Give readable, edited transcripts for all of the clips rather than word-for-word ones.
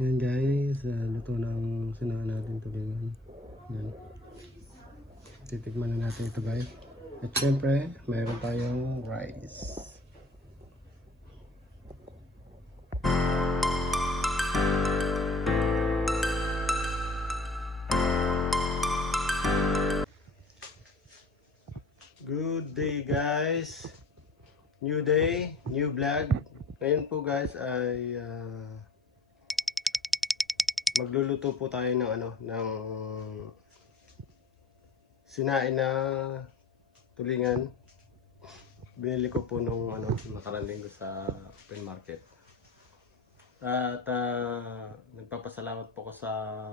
Yan guys, luto ng sinahan natin ito ngayon. Yan. Titikman na natin ito guys. At syempre, mayroon tayong rice. Good day guys. New day, new vlog. Ngayon po guys ay magluluto po tayo ng ng sinain na tulingan. Binili ko po nung nakarang linggo sa open market. At nagpapasalamat po ko sa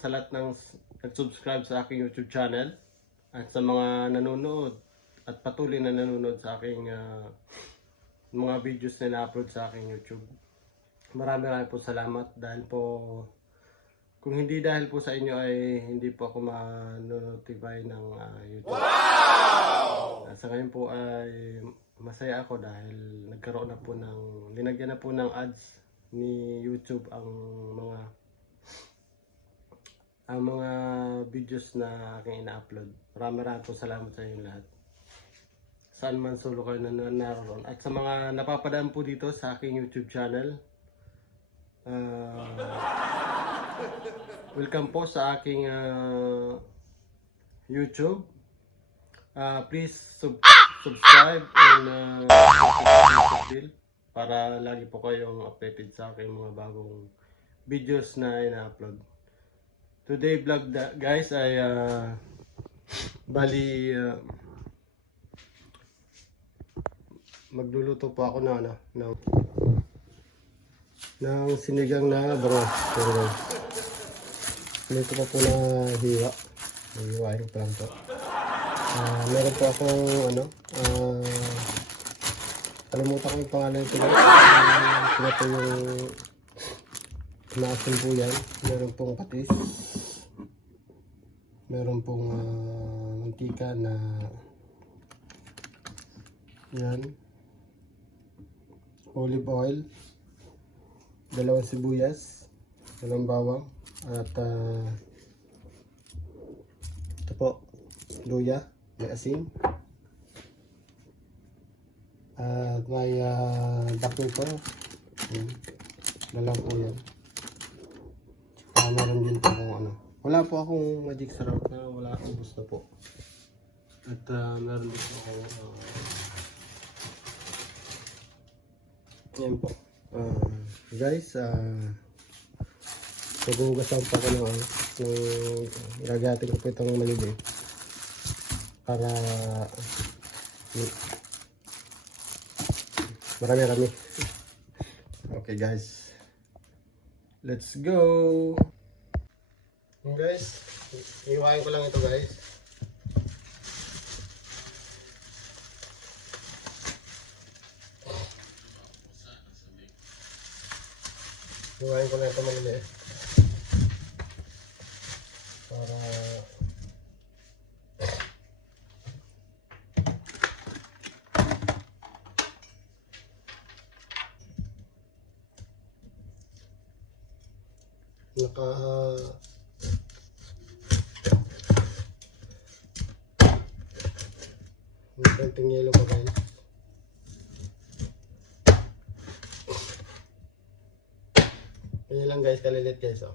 lahat ng nag-subscribe sa aking YouTube channel at sa mga nanonood at patuloy na nanonood sa aking mga videos na na-upload sa aking YouTube. Maraming po salamat dahil po kung hindi dahil po sa inyo ay hindi po ako ma-notify ng YouTube. Wow! Sa ngayon po ay masaya ako dahil nagkaroon na po ng linagyan na po ng ads ni YouTube ang mga videos na aking ina-upload. Maraming po salamat sa inyo lahat. Saan man solo kayo na naroon. At sa mga napapadaan po dito sa aking YouTube channel, welcome po sa aking YouTube. Please subscribe and bell para lagi po kayong updated sa aking mga bagong videos na ina-upload. Today vlog guys ay magluluto po ako ng sinigang na bros. Dito pa po na hiwa. Hiwain pa lang po. Meron po akong kalimutan ko yung pangalan nito guys. Sila po yung naasin po yan. Meron pong patis. Meron pong mantika na yan. Olive oil. 2 sibuyas. 2 bawang. At ito po. Luya. May asin. At may dakil po. Dalang po yan. Meron din po akong wala po akong magic sarap na wala akong gusto po. At meron din po akong yan po. Guys, maghugasan pa ko ng ilagatin ko po itong malibig para marami-rami. Okay guys, let's go. Guys, iwain ko lang ito guys. Iwain ko lang ito maliliit para may konting yelo pa guys. Ganyan lang guys, kalilit guys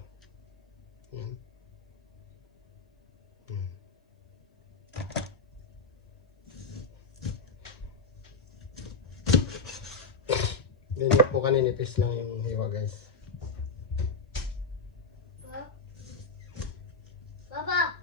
Ganyan po kaninipis lang yung hiwa guys. Papa!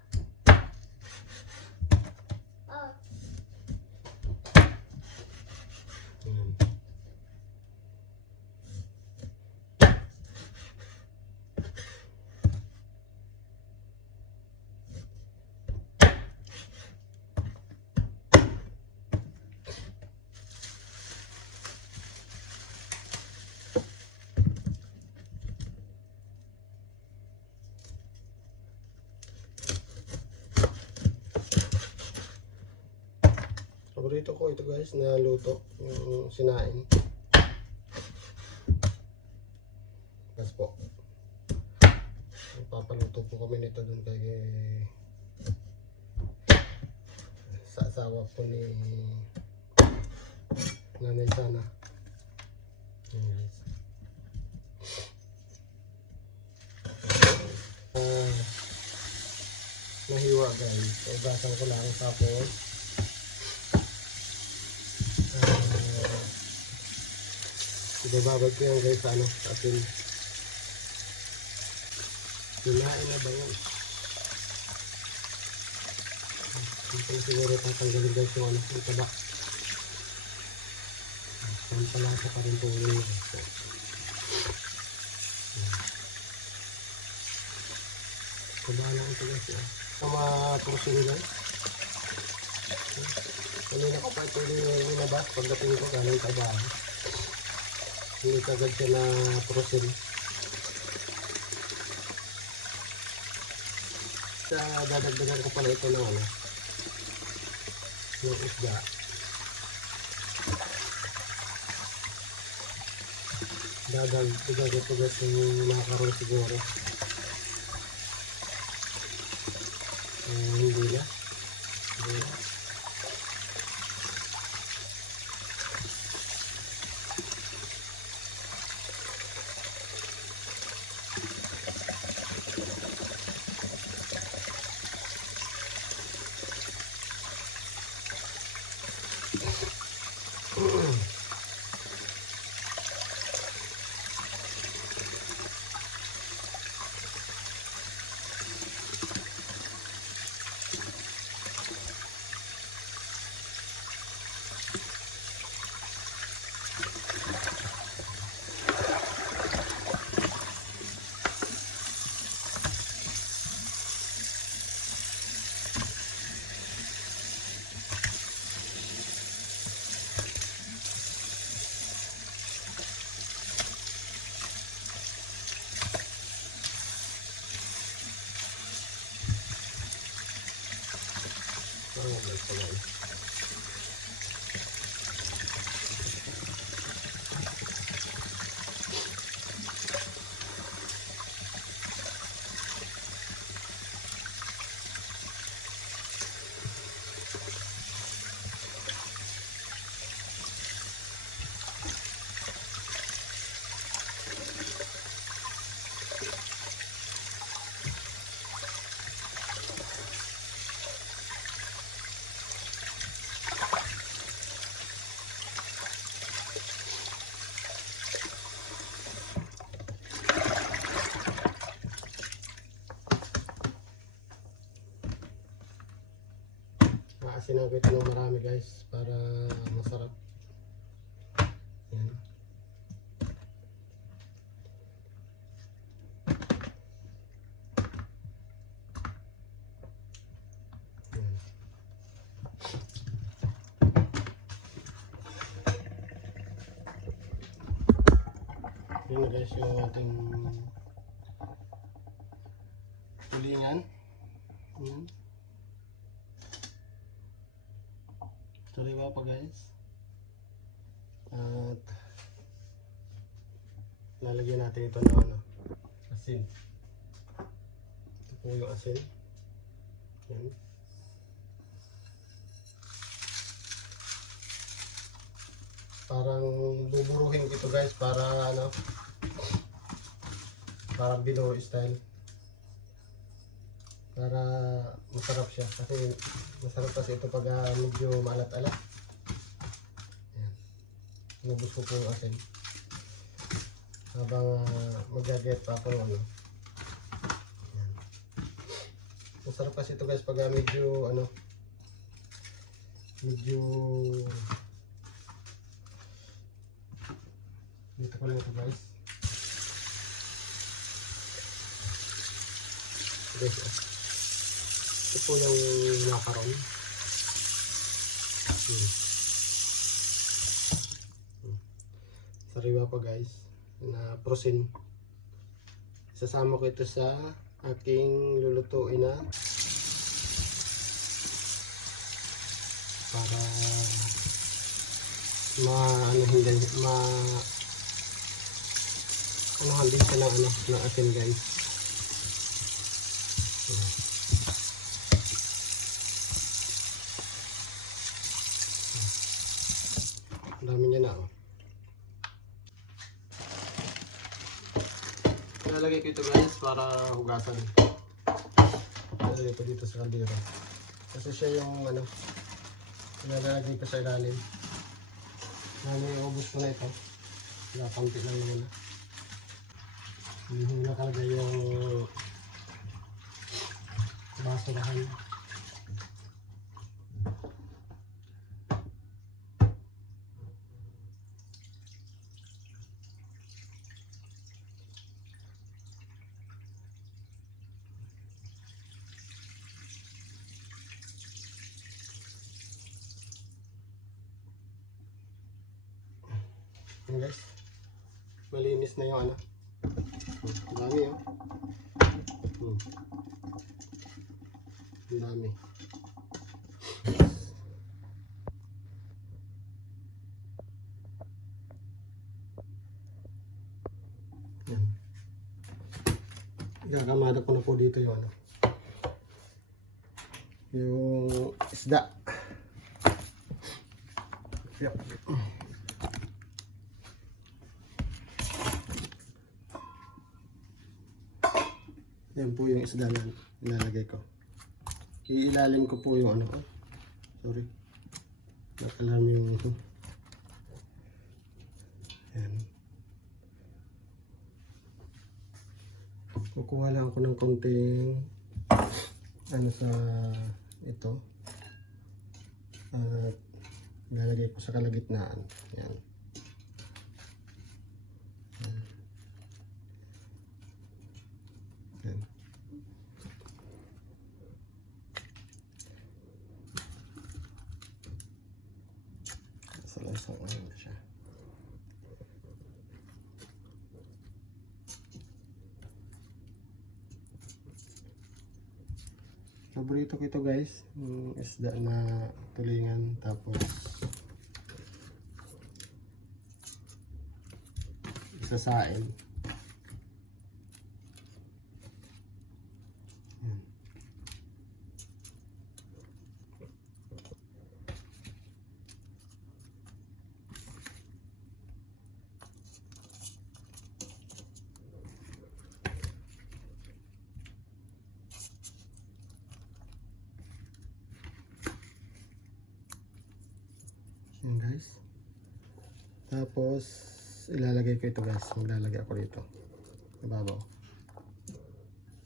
Paborito ko ito guys na luto, yung sinain. po. Papaluto po kami nito dun kay sa asawa po ni Nanay Sana. Ayan, guys. Nahiwa guys. Ugasan ko lang tapos ibababad ko yan guys sa ano, sa atin. Kinain na ba yan? Ito siguro tatanggalin guys yung ano, yung taba. Pampalasa pa rin po yun. Taba na ito guys. Sama pusin guys. Kanina ko pa ito yung nabas. Pagdating ko galing taba. Hindi kagad siya na pusin. Sa dadagdagan ko pala ito ng ano, yung isda. Dagat-dagat yung makaroon siguro. Hindi na. Sinagit ng marami guys para masarap. Yan. Yan na guys yung ating tulingan. Yan. Sariwa pa guys. At lalagyan natin ito ng ano, asin. Ito po yung asin. Yan. Parang buburuhin ito guys para ano, parang Binoy style. Para masarap siya kasi masarap kasi ito pag medyo maalat-alat. Ayan. Inubos ko po yung asin habang mag-get pa ako ano. Ayan. Masarap kasi ito guys pag medyo ano, medyo dito ko lang ito guys. Ito po yung macaron. Sariwa pa guys na prosin. Sasama ko ito sa aking lulutuin na para ano din siya ng ano, ng asin guys. Ang dami niya na oh. Ilalagay ko ito guys para hugasan. Ilalagay ko dito sa kaldero. Kasi siya yung ano, ilalagay ko sa ilalim. Ubus ko na ito. Nakampi lang naman na. Hindi nakalagay yung basurahan. Yan guys, malinis na yung ano. Ang dami oh. Ang dami. Yan. Gagamada ko na po dito yung ano, yung isda. Yep. Yan po yung isda na ilalagay ko. Iilalim ko po yung ano ko. Sorry. Nakalam yung ito. Yan. Kukuha lang ako ng konting ano sa ito. At ilalagay ko sa kalagitnaan. Yan. Yan. Salasang ano na siya. Paborito ko ito guys, yung isda na tulingan tapos isasain. Yan guys. Tapos ilalagay ko ito guys. Maglalagay ako dito. Ibabaw.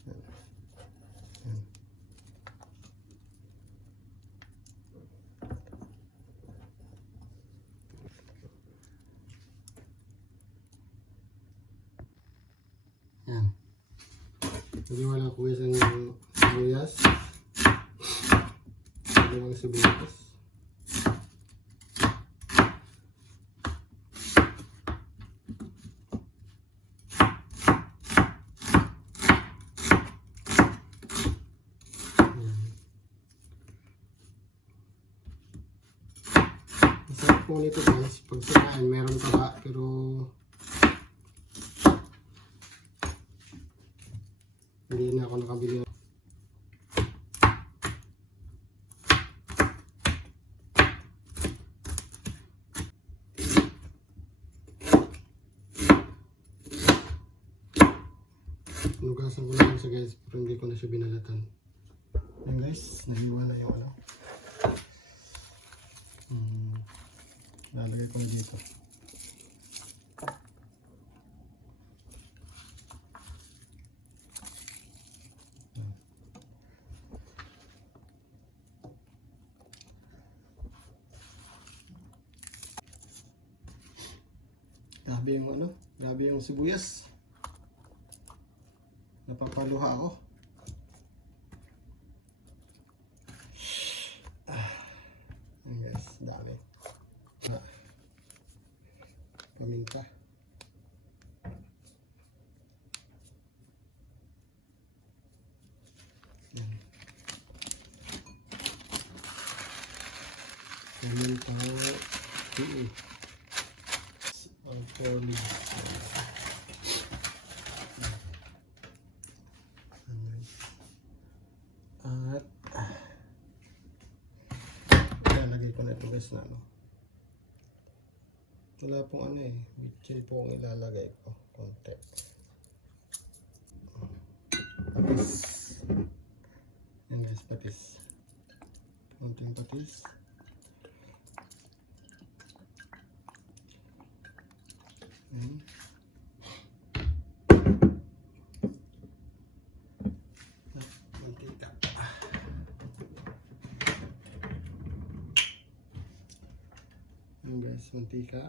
Yan. Yan. Yan. Hindi wala ko guys ang sibuyas. Dalawang sibuyas. Masarap po nito guys, pag sinain meron taba pero hindi na ako nakabili. Nugasan ko lang siya guys, pero hindi ko na siya binalatan. Yan guys, nahiwa na yung ano. Lalagay ko dito. Grabe yung ano, grabe yung sibuyas. Napapaluha ako. Ayan guys, dami. Paminta. Yan. Paminta. Ang 4 leaves. na ano. Wala pong ano eh. Bitchin po ang ilalagay ko. Konti. Patis. Yan guys, patis. Konting patis. Mantika. Yan guys, mantika.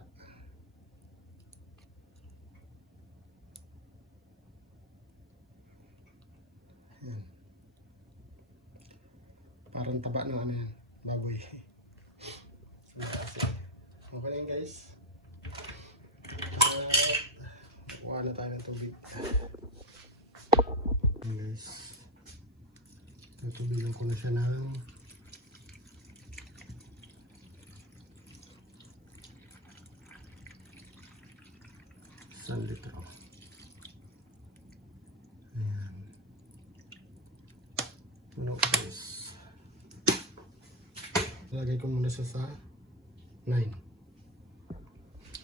Yan. Parang taba ng ano yan, baboy. Okay lang guys. Kuha na tayo ng tubig. Yan guys. Natubigan ko na siya ng 1 litro. Ayan. Puno guys. Lagay ko muna siya sa 9.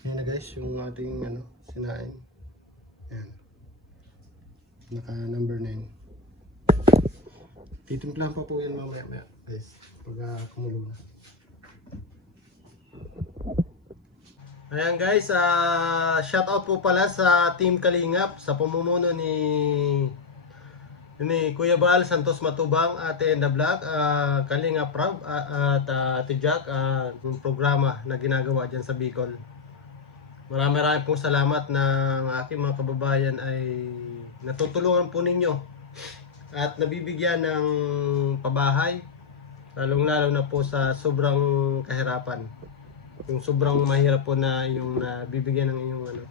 Ayan na guys, yung ating ano, sinain. Ayan. Naka number 9. Titimplahan pa po yan mamaya guys. Pag kumulo na. Ayan guys, shout out po pala sa Team Kalingap sa pamumuno ni Kuya Bal Santos Matubang, Ate Enda Vlog, Kalingap Rob at Ate Jack, yung programa na ginagawa dyan sa Bicol. Maraming pong salamat na aking mga kababayan ay natutulungan po ninyo at nabibigyan ng pabahay, lalong-lalo na po sa sobrang kahirapan. Yung sobrang mahirap po na yung bibigyan ng inyong ano,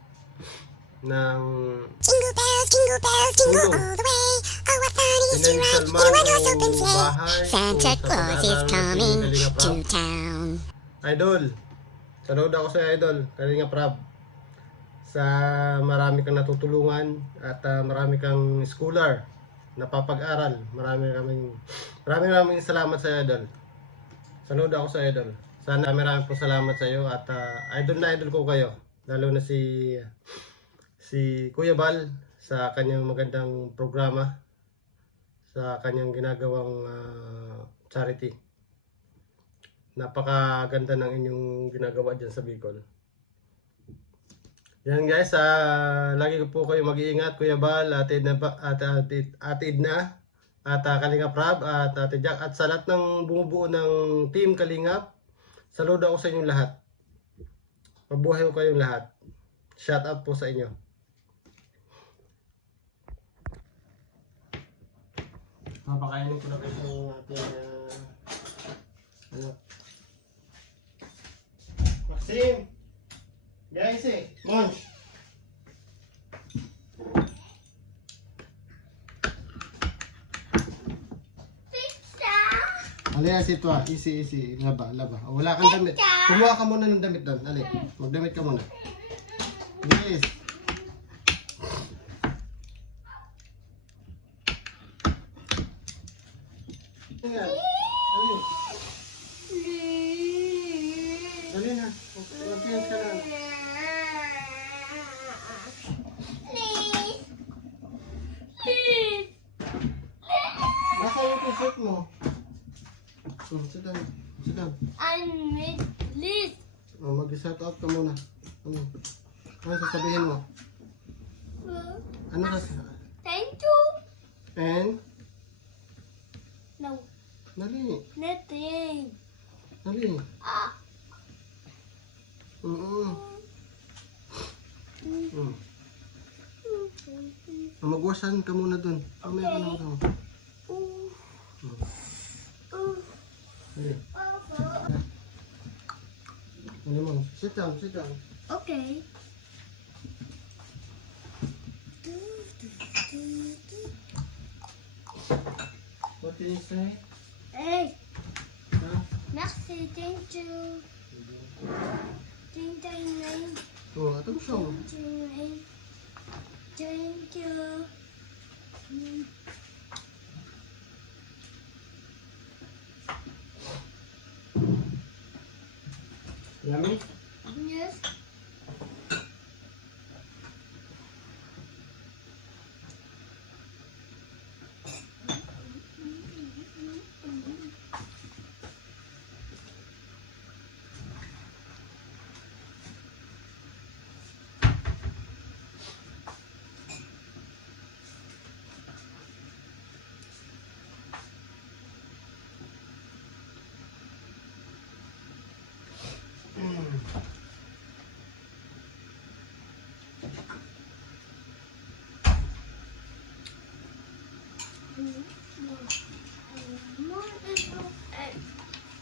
ng Jingle bells, jingle all the way. Oh, what fun it is to ride in a one-horse open sleigh. Santa Claus is coming to town. Idol, saludo ako sa Idol, Kalingap Rob. Sa marami kang natutulungan at marami kang scholar napapag-aral. Maraming salamat sa Idol. Saludo ako sa Idol. Sana maraming po salamat sa iyo at idol na idol ko kayo. Lalo na si Kuya Bal sa kanyang magandang programa, sa kanyang ginagawang charity. Napakaganda ng inyong ginagawa dyan sa Bicol. Yan guys, lagi ko po kayo mag-iingat, Kuya Bal, Ate Edna, at Kalingap Rob, at Ate Jack, at sa lahat ng bumubuo ng Team Kalingap. Saludo ako sa inyong lahat. Mabuhay ko kayong lahat. Shout out po sa inyo. Papakainin ko na kayo ng ating ano. Maxime! Guys Monch! Alaya si Tua, easy, laba. Wala kang damit. Kumuha ka muna ng damit doon. Ali, magdamit ka muna. Yes. Tingnan. Dali na. Magpingat ka na. Nasa yung t-shirt mo? Sit down. I'm with Liz. Mag-shout out ka muna. Ano sasabihin mo? Ano sasabihin? Thank you. And? No, Dali. nothing. Dali. Magwasan ka muna dun. Mamaya ka na ako. Dali. Dali mo. Sit down. Okay. What did you say? Hey, Huh? merci, thank you. Thank you. Oh, ito siya. Thank you. Yummy? Yes.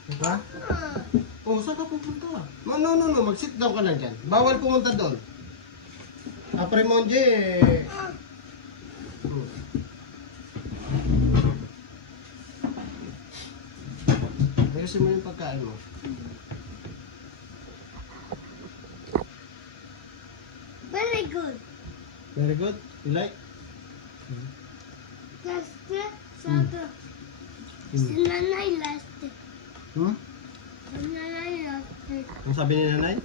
Diba? Oh, saan ka pupunta? No. Mag-sit down ka lang dyan. Bawal pumunta doon. Apremonje. Ayusin mo yung pagkain mo. Very good. Very good. You like? Last saga. Sinanay last. Hmm? Sinanay last. Ang sabi ni nanay?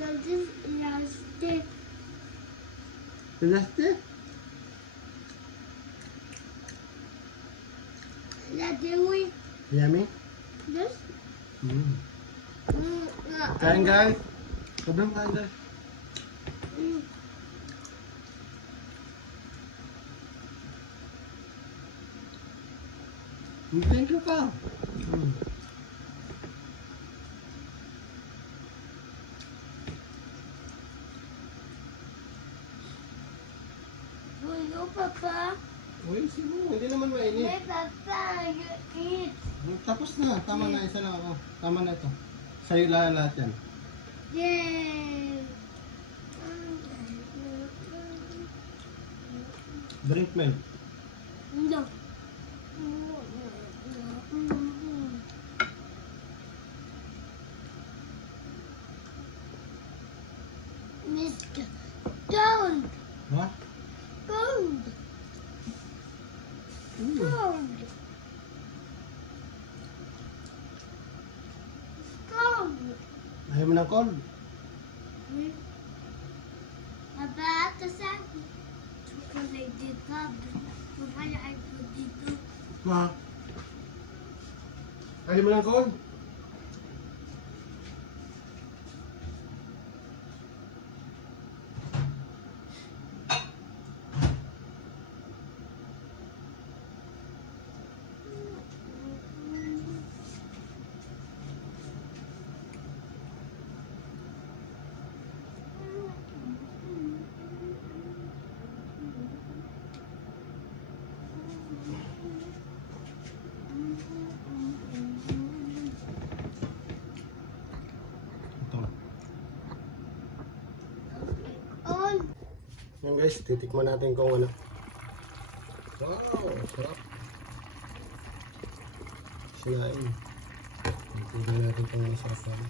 Last. Pinaste? Ladiwi. Yummy? Yes. Mm. Kain guys. Sobrang kain guys. Thank you ka. Hello, Papa. Uy, sino? Hindi naman mainit. Hey, Papa, you eat. Tapos na. Tama na. Isa lang ako. Tama na ito. Sa'yo lahat yan. Yay. Drink milk. No. Mr. Don't. Ha? Don't. Don't. Don't. Ayaw mo ng cold? Papa, kasabi. Chocolate dito. Mamaya ay po dito. Ha? Ayaw mo ng cold? On. Yan guys, titikman natin kung ano. Wow, sarap. Sinain. Titignan natin kung masarap na.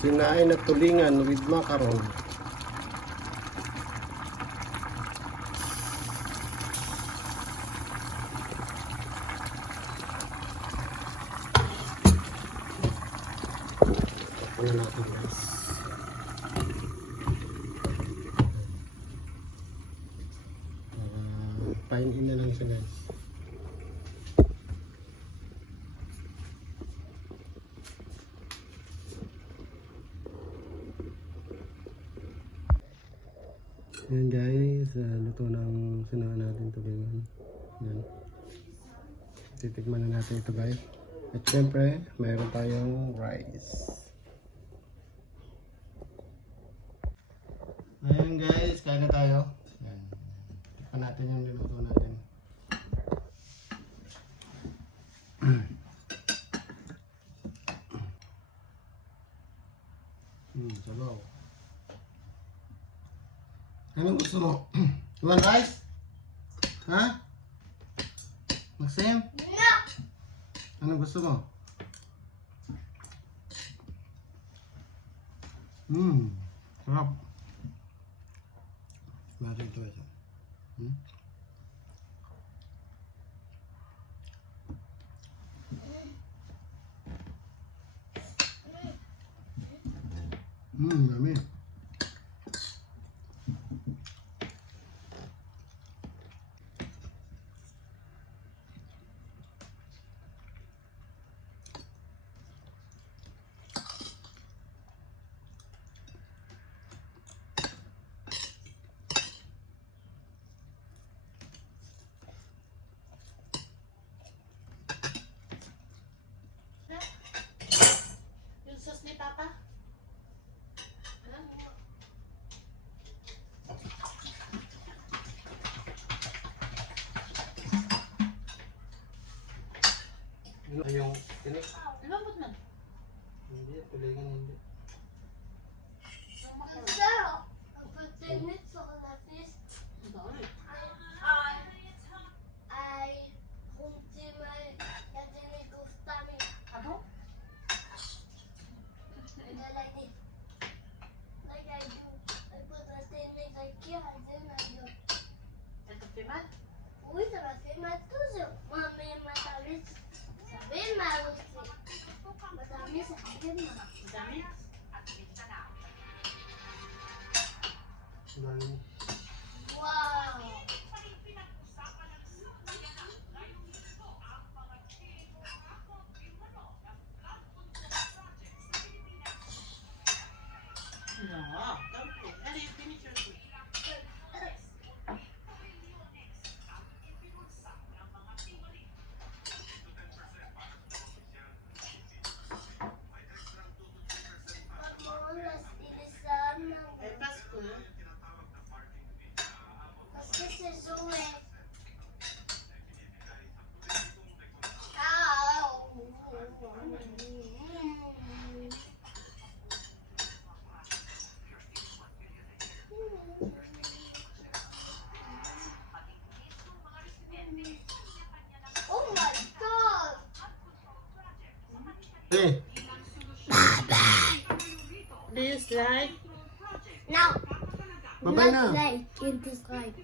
Sinain na tulingan with macaron. Ano natin guys? Painin na lang siya guys. Ayan guys, luto ng sinahan natin tulingan. Ayan. Titikman na natin ito guys. At syempre, mayroon tayong rice. Ayan guys, kain na tayo. Ayan. Tikman natin yung niluto natin. Sabaw. Anong gusto mo? You want rice? Ha? Maxim? No! Anong gusto mo? Sarap. Mari ito ito. Yummy. Yung sauce ni Papa? Alam mo. Yung tinik. Lumambot man. Hindi, tulingan hindi. Yung macaron. Sarap. Kapag tinit sa kalafis, Ang dami. ay kung di may nadinig gustami. Ano? Like this. Like I do. I put the tinit like here, I do my do. Ito piman? Uy, sabi matuso. Mami, matamis. Sabi malusi. Matamis, sabi mo. Ang dami. Dahil Wow. No. Dami. Ano yung finisher ko? Mamulas ilisan ng Ay, Pasko. kasi si Zoe. Ow. Oh my God! eh, Do you slide? Now, babay na. like and subscribe.